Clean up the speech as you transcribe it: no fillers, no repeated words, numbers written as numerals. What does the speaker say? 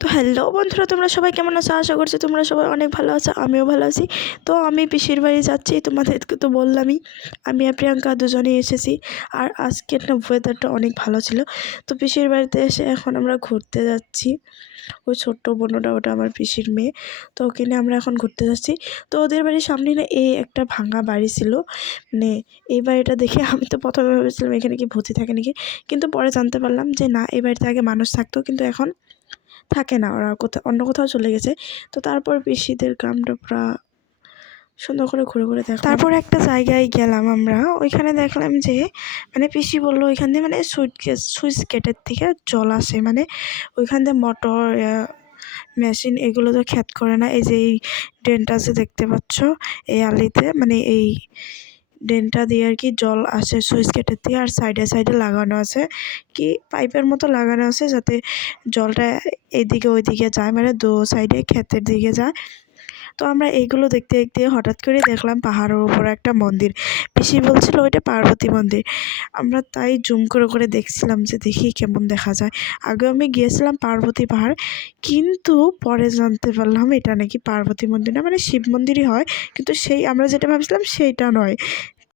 তো হ্যালো বন্ধুরা, তোমরা সবাই কেমন আছো? আশা করছি তোমরা সবাই অনেক ভালো আছো, আমিও ভালো আছি। তো আমি পিসির বাড়ি যাচ্ছি, তোমাদেরকে তো বললামই। আমি আর প্রিয়াঙ্কা দুজনেই এসেছি। আর আজকের না ওয়েদারটা অনেক ভালো ছিল। তো পিসির বাড়িতে এসে এখন আমরা ঘুরতে যাচ্ছি। ওই ছোট্ট বোনটা, ওটা আমার পিসির মেয়ে। তো ওকে নিয়ে আমরা এখন ঘুরতে যাচ্ছি। তো ওদের বাড়ির সামনে না এই একটা ভাঙা বাড়ি ছিল। মানে এই বাড়িটা দেখে আমি তো প্রথমে ভেবেছিলাম এখানে কি ভূতি থাকে নাকি, কিন্তু পরে জানতে পারলাম যে না, এই বাড়িতে আগে মানুষ থাকতো, কিন্তু এখন থাকে না, ওরা কোথাও অন্য কোথাও চলে গেছে। তো তারপর পিসিদের গ্রামটা পুরা সুন্দর করে ঘুরে ঘুরে দেখলাম। তারপর একটা জায়গায় গেলাম আমরা, ওইখানে দেখলাম যে মানে পিসি বললো ওইখান দিয়ে মানে সুইচ গেটের থেকে জল আসে, মানে ওইখান দিয়ে মোটর মেশিন এগুলো তো খ্যাত করে না। এই যে এই ড্রেনটা আছে দেখতে পাচ্ছ, এই আলিতে মানে এই ড্রেনটা দিয়ে আর কি জল আসে সুইচ গেটের দিয়ে। আর সাইডে সাইডে লাগানো আছে কি পাইপের মতো লাগানো আছে, যাতে জলটা এইদিকে ওইদিকে যায়, মানে দু সাইডে ক্ষেতের দিকে যায়। তো আমরা এইগুলো দেখতে দেখতে হঠাৎ করে দেখলাম পাহাড়ের উপর একটা মন্দির। পিসি বলছিল ওইটা পার্বতী মন্দির। আমরা তাই জুম করে করে দেখছিলাম যে দেখি কেমন দেখা যায়। আগে আমি গিয়েছিলাম পার্বতী পাহাড়, কিন্তু পরে জানতে পারলাম এটা নাকি পার্বতী মন্দির না, মানে শিব মন্দিরই হয়, কিন্তু সেই আমরা যেটা ভাবছিলাম সেইটা নয়।